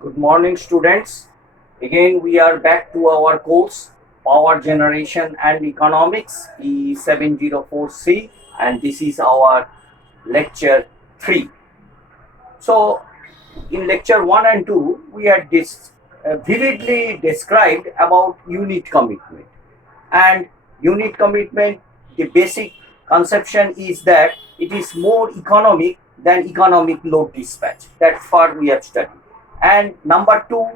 Good morning, students. Again, we are back to our course Power Generation and Economics EE704C, and this is our lecture 3. So, in lecture 1 and 2, we had vividly described about unit commitment. And unit commitment, the basic conception is that it is more economic than economic load dispatch. That far we have studied. And number 2,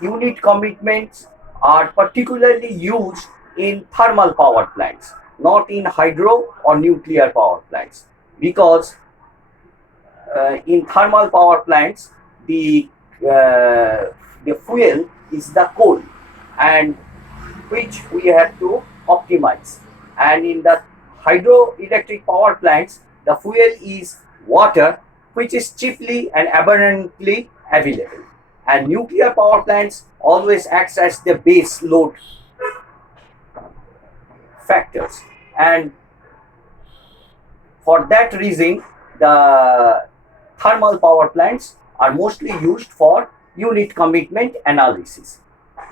unit commitments are particularly used in thermal power plants, not in hydro or nuclear power plants, because in thermal power plants the fuel is the coal, and which we have to optimize, and in the hydroelectric power plants the fuel is water, which is cheaply and abundantly available, and nuclear power plants always acts as the base load factors, and for that reason the thermal power plants are mostly used for unit commitment analysis.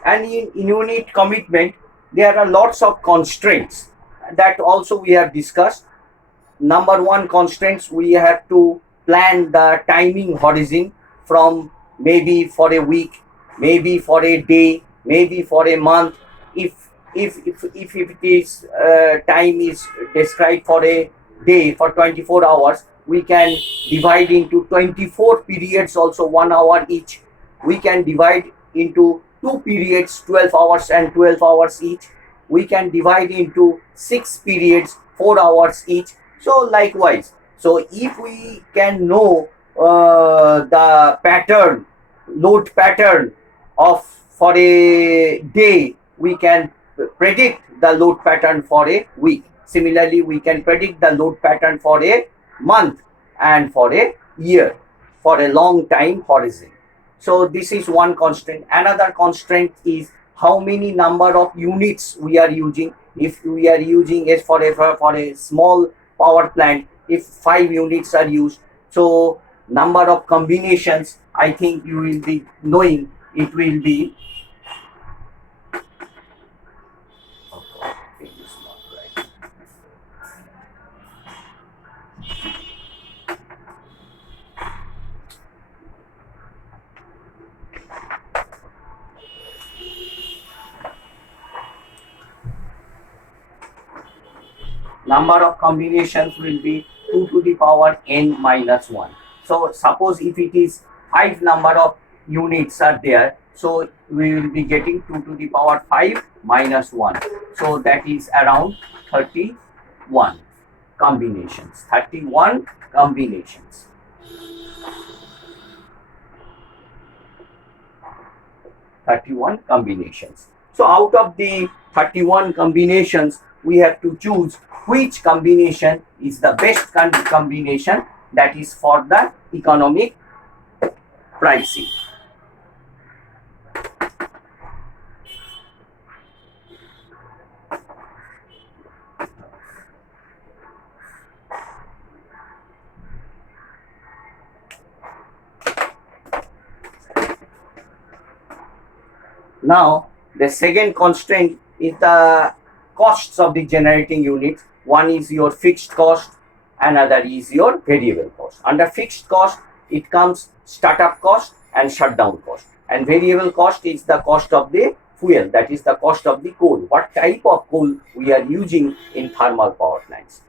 And in unit commitment there are lots of constraints that also we have discussed. Number 1 constraints, we have to plan the timing horizon from maybe for a week, maybe for a day, maybe for a month. If it is time is described for a day for 24 hours, we can divide into 24 periods, also 1 hour each. We can divide into 2 periods, 12 hours and 12 hours each. We can divide into 6 periods, 4 hours each. So likewise, so if we can know the pattern, load pattern of for a day, we can predict the load pattern for a week. Similarly, we can predict the load pattern for a month and for a year, for a long time horizon. So this is one constraint. Another constraint is how many number of units we are using. If we are using it for a small power plant, if 5 units are used, so number of combinations, I think you will be knowing, it will be number of combinations will be 2 to the power n minus 1. So suppose if it is 5 number of units are there, so we will be getting 2 to the power 5 minus 1. So that is around 31 combinations. 31 combinations. So out of the 31 combinations, we have to choose which combination is the best combination, that is for the economic pricing. Now, the second constraint is the costs of the generating units. One is your fixed cost, another is your variable cost. Under fixed cost, it comes startup cost and shutdown cost. And variable cost is the cost of the fuel, that is the cost of the coal. What type of coal we are using in thermal power plants.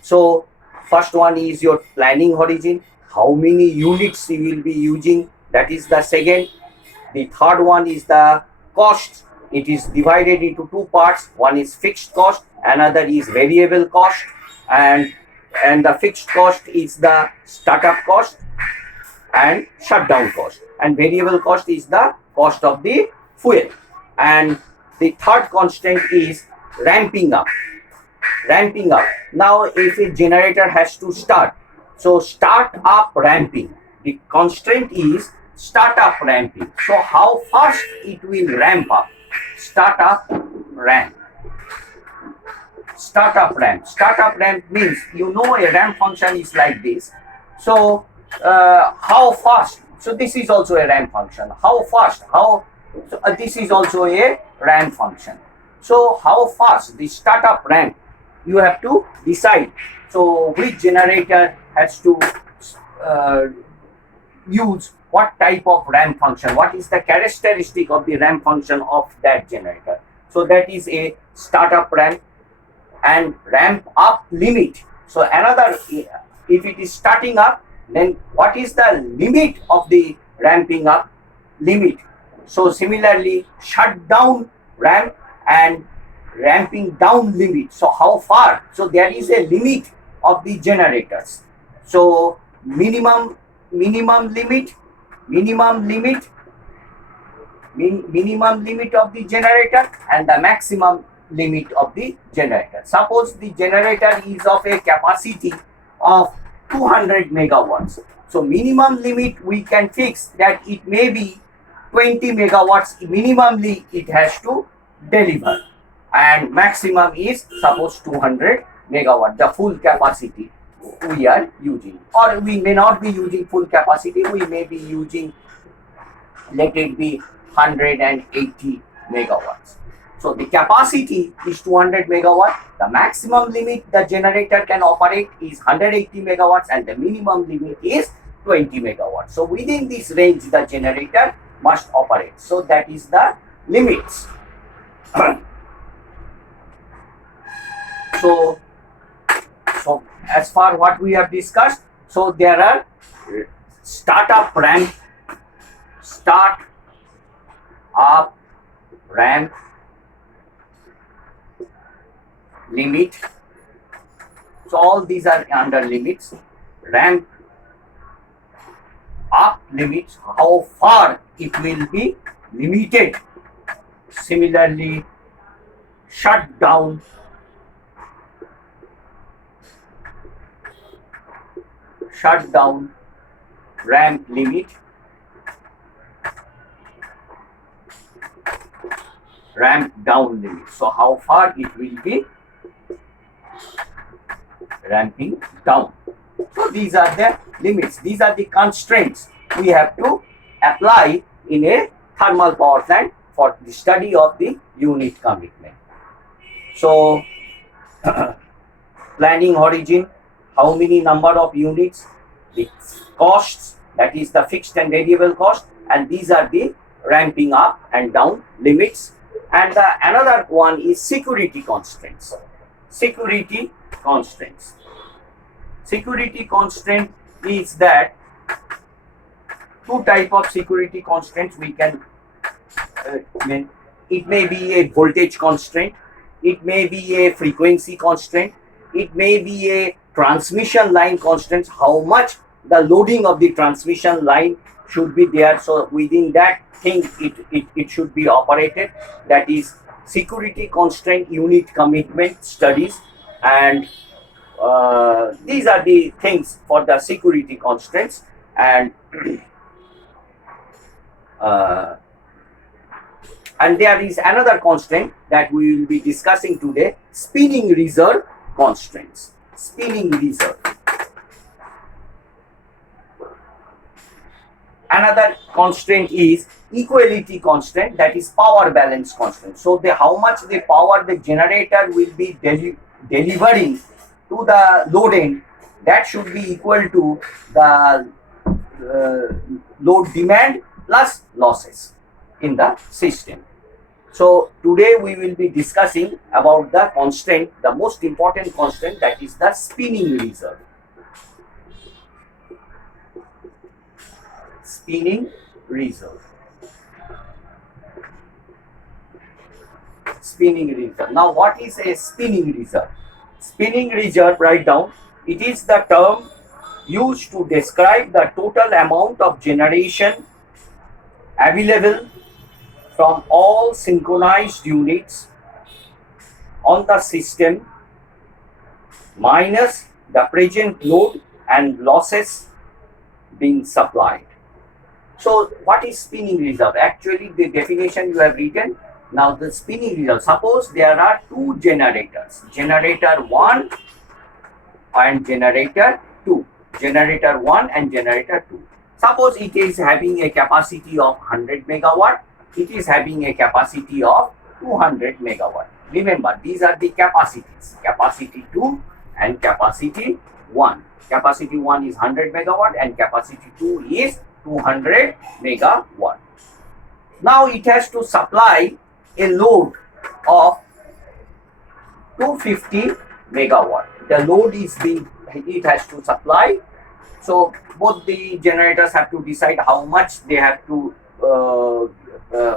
So, first one is your planning horizon, how many units you will be using, that is the second. The third one is the cost. It is divided into 2 parts. One is fixed cost, another is variable cost, and the fixed cost is the startup cost and shutdown cost, and variable cost is the cost of the fuel. And the third constraint is ramping up. Now, if a generator has to start, so start up ramping, the constraint is startup ramping. So how fast it will ramp up? Startup ramp. Startup ramp means, you know, a ramp function is like this. So how fast So this is also a ramp function. How fast? This is also a ramp function. So how fast the startup ramp? You have to decide. So which generator has to uh, use what type of ramp function? What is the characteristic of the ramp function of that generator? So that is a startup ramp and ramp up limit. So another, if it is starting up, then what is the limit of the ramping up limit? So similarly, shut down ramp and ramping down limit. So how far? So there is a limit of the generators. So minimum limit, minimum limit of the generator and the maximum limit of the generator. Suppose the generator is of a capacity of 200 megawatts. So minimum limit we can fix that it may be 20 megawatts minimally it has to deliver, and maximum is suppose 200 megawatt, the full capacity we are using. Or we may not be using full capacity, we may be using, let it be 180 megawatts. So the capacity is 200 megawatt, the maximum limit the generator can operate is 180 megawatts and the minimum limit is 20 megawatts. So within this range the generator must operate. So that is the limits. So as far what we have discussed, so there are startup ramp, start up ramp limit. So all these are under limits. Ramp up limits, how far it will be limited. Similarly, shut down ramp limit, ramp down limit. So how far it will be ramping down. So these are the limits, these are the constraints we have to apply in a thermal power plant for the study of the unit commitment. So planning origin, how many number of units, the costs, that is the fixed and variable cost, and these are the ramping up and down limits. And another one is security constraints. Security constraints is that two type of security constraints we can it may be a voltage constraint, it may be a frequency constraint, it may be a transmission line constraints, how much the loading of the transmission line should be there. So within that thing it should be operated. That is security constraint unit commitment studies, and these are the things for the security constraints. And there is another constraint that we will be discussing today, spinning reserve constraints. Spinning reserve. Another constraint is equality constraint, that is power balance constraint. So how much the power the generator will be delivering to the load end, that should be equal to the load demand plus losses in the system. So today we will be discussing about the constraint, the most important constraint, that is the spinning reserve. Spinning reserve. Spinning reserve. Now what is a spinning reserve? Spinning reserve, write down, it is the term used to describe the total amount of generation available from all synchronized units on the system minus the present load and losses being supplied. So what is spinning reserve? Actually the definition you have written. Now the spinning reserve, suppose there are two generators, generator 1 and generator 2. Generator 1 and generator 2. Suppose it is having a capacity of 100 megawatt, it is having a capacity of 200 megawatt. Remember, these are the capacities, capacity 2 and capacity 1. Capacity 1 is 100 megawatt and capacity 2 is 200 megawatt. Now it has to supply a load of 250 megawatt. The load is being, it has to supply. So both the generators have to decide how much they have to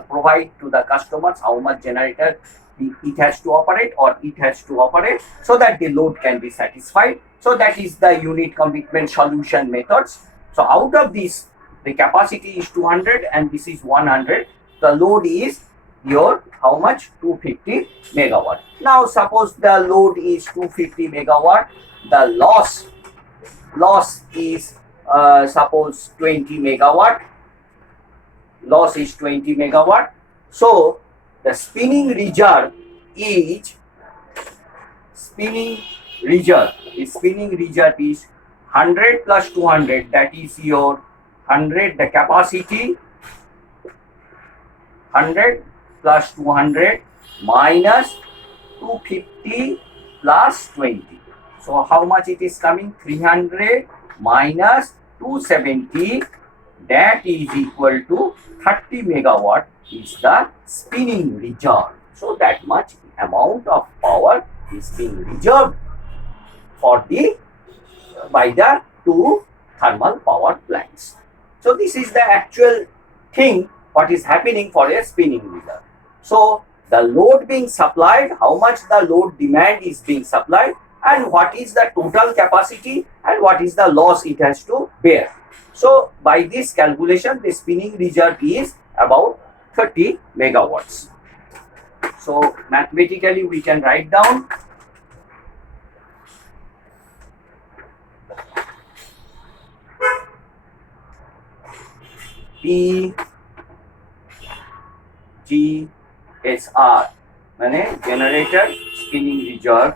provide to the customers, how much generator it has to operate or it has to operate, so that the load can be satisfied. So that is the unit commitment solution methods. So out of this, the capacity is 200 and this is 100. The load is your how much? 250 megawatt. Now suppose the load is 250 megawatt, the loss is suppose 20 megawatt. Loss is 20 megawatt. So the spinning reserve is 100 plus 200, that is your 100, the capacity 100 plus 200 minus 250 plus 20. So how much it is coming? 300 minus 270, that is equal to 30 megawatt is the spinning reserve. So that much amount of power is being reserved for the by the two thermal power plants. So this is the actual thing what is happening for a spinning reserve. So the load being supplied, how much the load demand is being supplied, and what is the total capacity and what is the loss it has to bear. So by this calculation, the spinning reserve is about 30 megawatts. So mathematically we can write down PGSR, generator spinning reserve,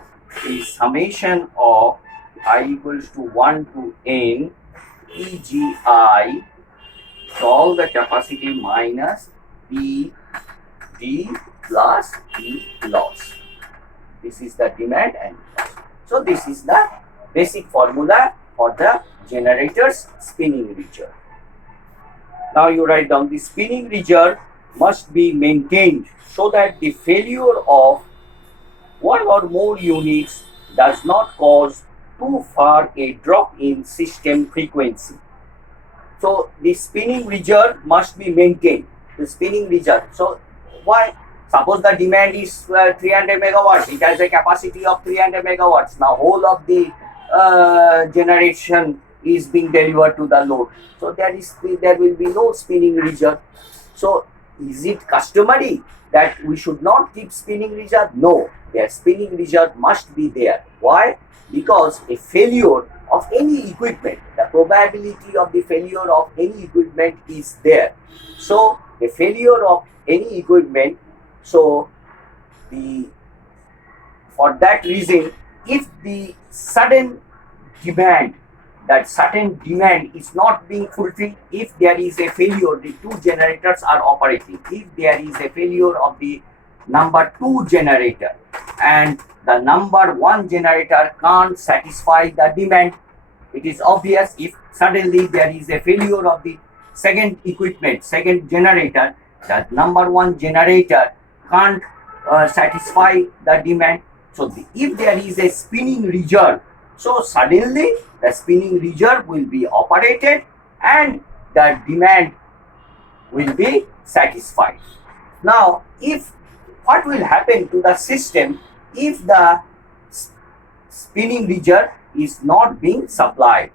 is summation of I equals to 1 to n EGI, all the capacity minus P D plus P loss. This is the demand and loss. So this is the basic formula for the generator's spinning reserve. Now you write down the spinning reserve must be maintained so that the failure of one or more units does not cause too far a drop in system frequency. So the spinning reserve must be maintained. The spinning reserve. So why? Suppose the demand is 300 megawatts. It has a capacity of 300 megawatts. Now whole of the generation is being delivered to the load. So there will be no spinning reserve. So is it customary that we should not keep spinning reserve? No, their spinning reserve must be there. Why? Because a failure of any equipment, the probability of the failure of any equipment is there. So a failure of any equipment, so for that reason, if the sudden demand, that certain demand is not being fulfilled, if there is a failure, the two generators are operating. If there is a failure of the number 2 generator and the number 1 generator can't satisfy the demand, it is obvious. If suddenly there is a failure of the second equipment, second generator, that number 1 generator can't satisfy the demand. So if there is a spinning reserve, so suddenly the spinning reserve will be operated and the demand will be satisfied. Now, what will happen to the system if the spinning reserve is not being supplied?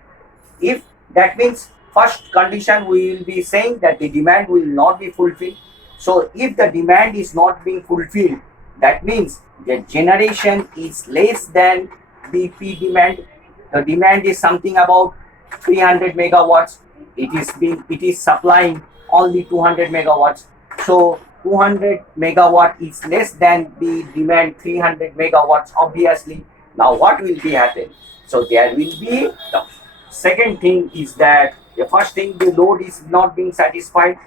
If that means first condition, we will be saying that the demand will not be fulfilled. So if the demand is not being fulfilled, that means the generation is less than the P demand. The demand is something about 300 megawatts. It is supplying only 200 megawatts. So 200 megawatt is less than the demand 300 megawatts, obviously. Now what will be happen? So there will be, the second thing is that The first thing, the load is not being satisfied.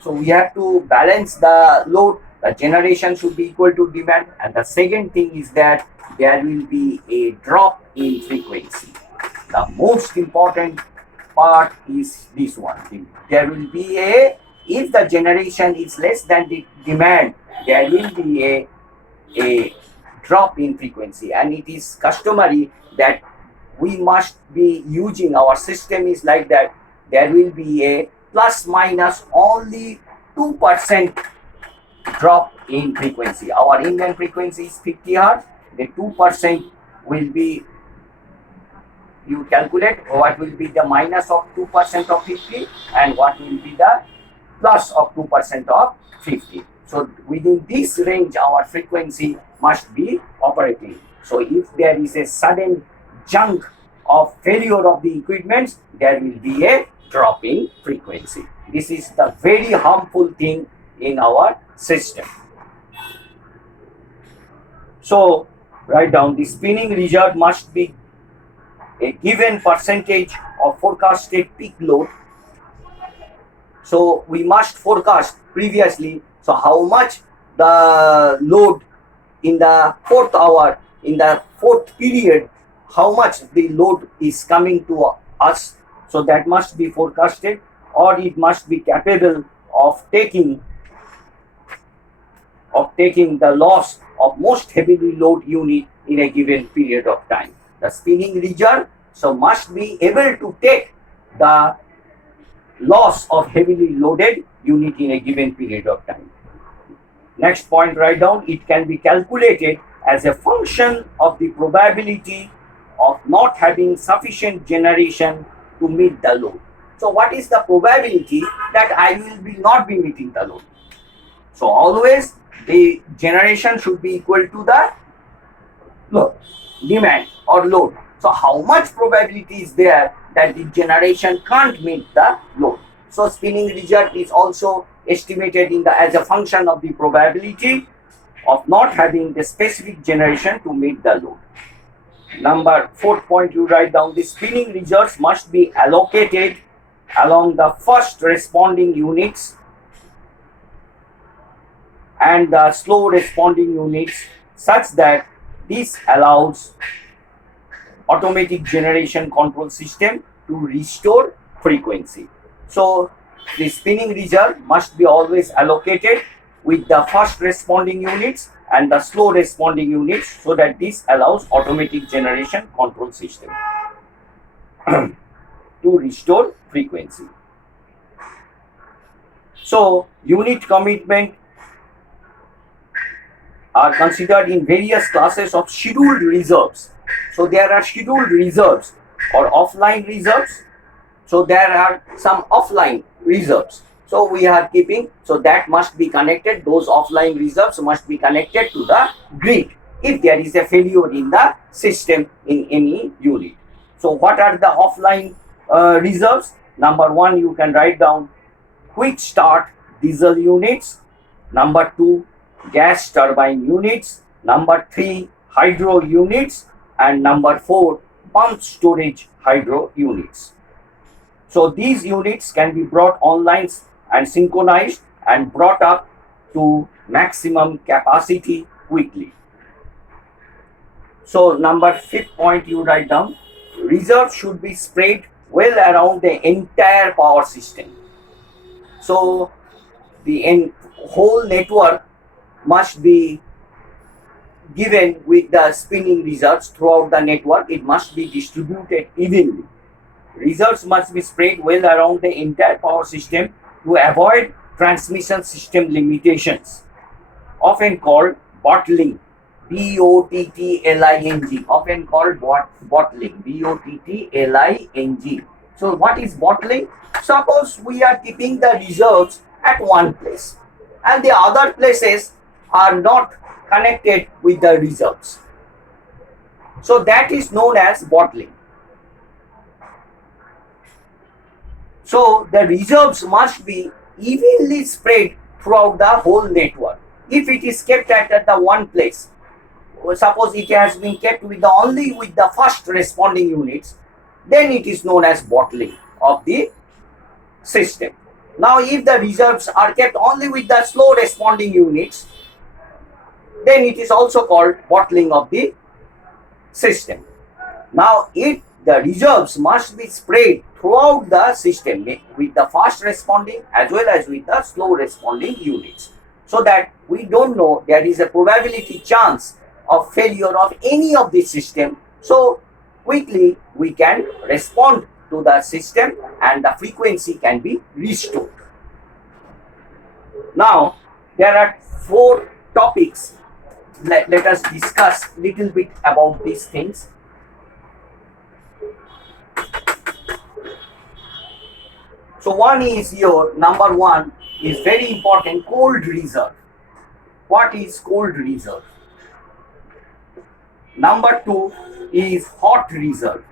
So we have to balance the load. The generation should be equal to demand. And the second thing is that there will be a drop in frequency. The most important part is this one. There will be if the generation is less than the demand, there will be a drop in frequency, and it is customary that we must be using, our system is like that, there will be a plus minus only 2% drop in frequency. Our Indian frequency is 50 Hz. The 2% will be, you calculate what will be the minus of 2% of 50 and what will be the plus of 2% of 50. So within this range, our frequency must be operating. So if there is a sudden junk of failure of the equipments, there will be a drop in frequency. This is the very harmful thing in our system. So write down, the spinning reserve must be a given percentage of forecasted peak load. So we must forecast previously, so how much the load in the fourth hour, in the fourth period, how much the load is coming to us. So that must be forecasted, or it must be capable of taking the loss of most heavily load unit in a given period of time. The spinning reserve so must be able to take the loss of heavily loaded unit in a given period of time. Next point, write down, it can be calculated as a function of the probability of not having sufficient generation to meet the load. So what is the probability that I will not be meeting the load? So always the generation should be equal to the load, demand or load. So how much probability is there that the generation can't meet the load? So spinning reserve is also estimated as a function of the probability of not having the specific generation to meet the load. Number fourth point, you write down, the spinning reserves must be allocated along the first responding units and the slow responding units, such that this allows automatic generation control system to restore frequency. So the spinning reserve must be always allocated with the fast responding units and the slow responding units, so that this allows automatic generation control system to restore frequency. So unit commitment are considered in various classes of scheduled reserves. So there are scheduled reserves or offline reserves. So there are some offline reserves. So we are keeping, so that must be connected, those offline reserves must be connected to the grid if there is a failure in the system in any unit. So what are the offline reserves? Number one, you can write down quick start diesel units. Number two, gas turbine units. Number three, hydro units. And number four, pump storage hydro units. So these units can be brought online and synchronized and brought up to maximum capacity quickly. So number fifth point, you write down, reserve should be spread well around the entire power system. So the whole network must be given with the spinning reserves throughout the network. It must be distributed evenly. Reserves must be spread well around the entire power system to avoid transmission system limitations, often called bottling, B-O-T-T-L-I-N-G, often called bottling, B-O-T-T-L-I-N-G. So what is bottling? Suppose we are keeping the reserves at one place and the other places are not connected with the reserves. So that is known as bottling. So the reserves must be evenly spread throughout the whole network. If it is kept at the one place, suppose it has been kept only with the first responding units, then it is known as bottling of the system. Now if the reserves are kept only with the slow responding units, then it is also called bottling of the system. Now the reserves must be spread throughout the system with the fast responding as well as with the slow responding units, so that we don't know there is a probability chance of failure of any of the system. So quickly we can respond to the system and the frequency can be restored. Now there are 4 topics. Let us discuss little bit about these things. So one is your number 1 is very important, cold reserve. What is cold reserve? Number 2 is hot reserve.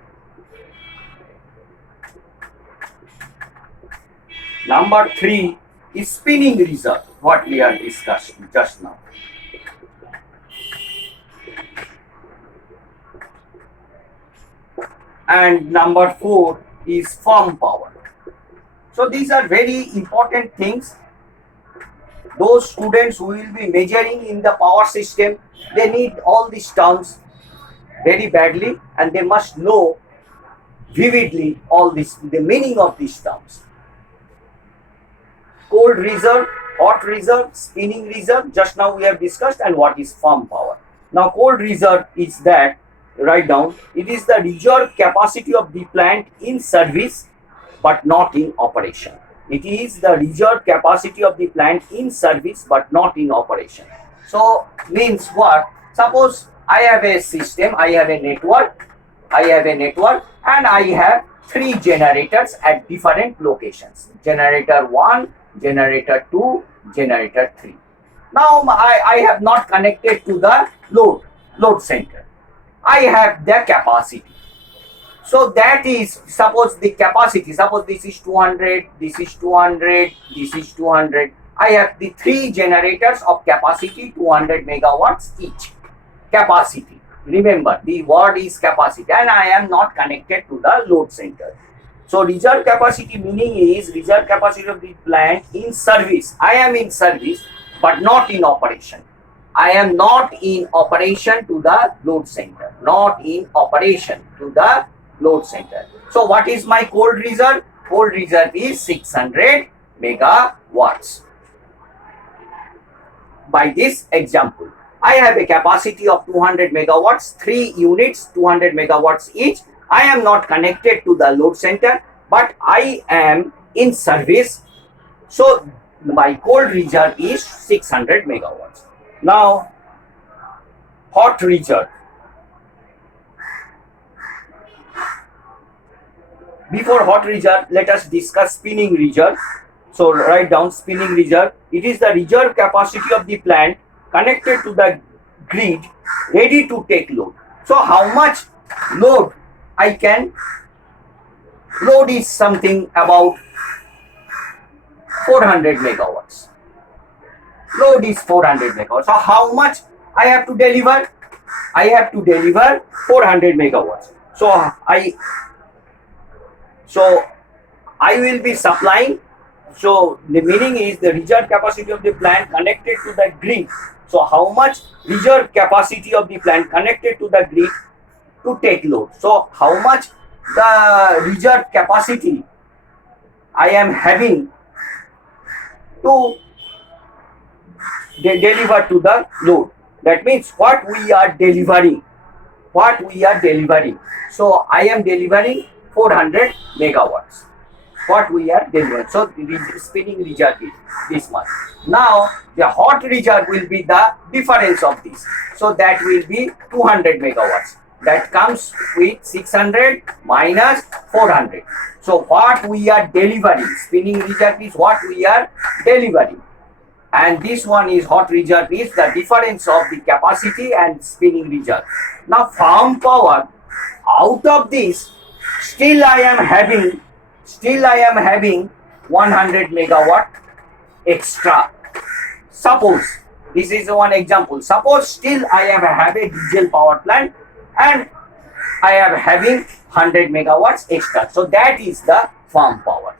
Number 3 is spinning reserve, what we are discussing just now. And number 4 is firm power. So these are very important things. Those students who will be majoring in the power system, they need all these terms very badly, and they must know vividly all this, the meaning of these terms. Cold reserve, hot reserve, spinning reserve, just now we have discussed, and what is firm power. Now cold reserve is that, write down, it is the reserve capacity of the plant in service but not in operation. It is the reserve capacity of the plant in service but not in operation. So means what? Suppose I have a system, I have a network, and I have 3 generators at different locations. Generator 1, generator 2, generator 3. Now I have not connected to the load center. I have the capacity. So that is, suppose the capacity, suppose this is 200, this is 200, this is 200. I have the 3 generators of capacity 200 megawatts each. Capacity. Remember, the word is capacity, and I am not connected to the load center. So reserve capacity meaning is reserve capacity of the plant in service. I am in service but not in operation. I am not in operation to the load center. Not in operation to the load center. So what is my cold reserve? Cold reserve is 600 megawatts. By this example, I have a capacity of 200 megawatts, 3 units, 200 megawatts each. I am not connected to the load center, but I am in service. So my cold reserve is 600 megawatts. Now, hot reserve. Before hot reserve, let us discuss spinning reserve. So write down spinning reserve. It is the reserve capacity of the plant connected to the grid, ready to take load. So how much load I can load is something about 400 megawatts. Load is 400 megawatts. So how much I have to deliver? I have to deliver 400 megawatts. So I will be supplying. So the meaning is the reserve capacity of the plant connected to the grid. So how much reserve capacity of the plant connected to the grid to take load? So how much the reserve capacity I am having to deliver to the load. That means what we are delivering. So I am delivering 400 megawatts. What we are delivering. So the spinning reserve is this much. Now the hot reserve will be the difference of this. So that will be 200 megawatts. That comes with 600 minus 400. So what we are delivering, spinning reserve is what we are delivering. And this one is hot reserve is the difference of the capacity and spinning reserve. Now firm power, out of this, still I am having 100 megawatt extra. Suppose, this is one example. Suppose still I have a diesel power plant and I am having 100 megawatts extra. So that is the firm power.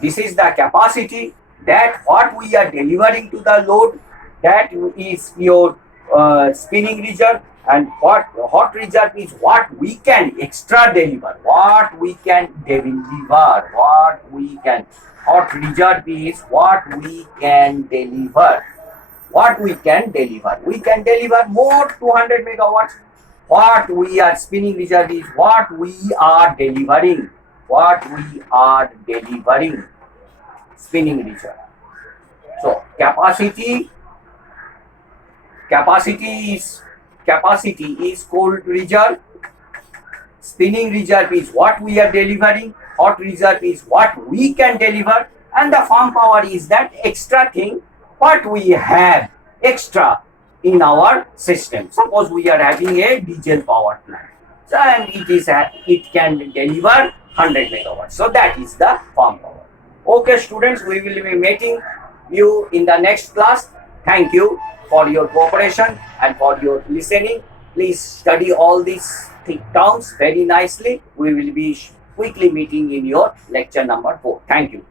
This is the capacity, that what we are delivering to the load, that is your spinning reserve. And what hot reserve is what we can extra deliver, what we can deliver, what we can. Hot reserve is what we can deliver, what we can deliver. We can deliver more 200 megawatts. What we are spinning reserve is what we are delivering, what we are delivering, spinning reserve. So capacity is cold reserve, spinning reserve is what we are delivering, hot reserve is what we can deliver, and the farm power is that extra thing what we have extra in our system. Suppose we are having a diesel power plant, so and it can deliver 100 megawatts. So that is the farm power. Okay, students, we will be meeting you in the next class. Thank you for your cooperation and for your listening. Please study all these terms very nicely. We will be quickly meeting in your lecture number 4. Thank you.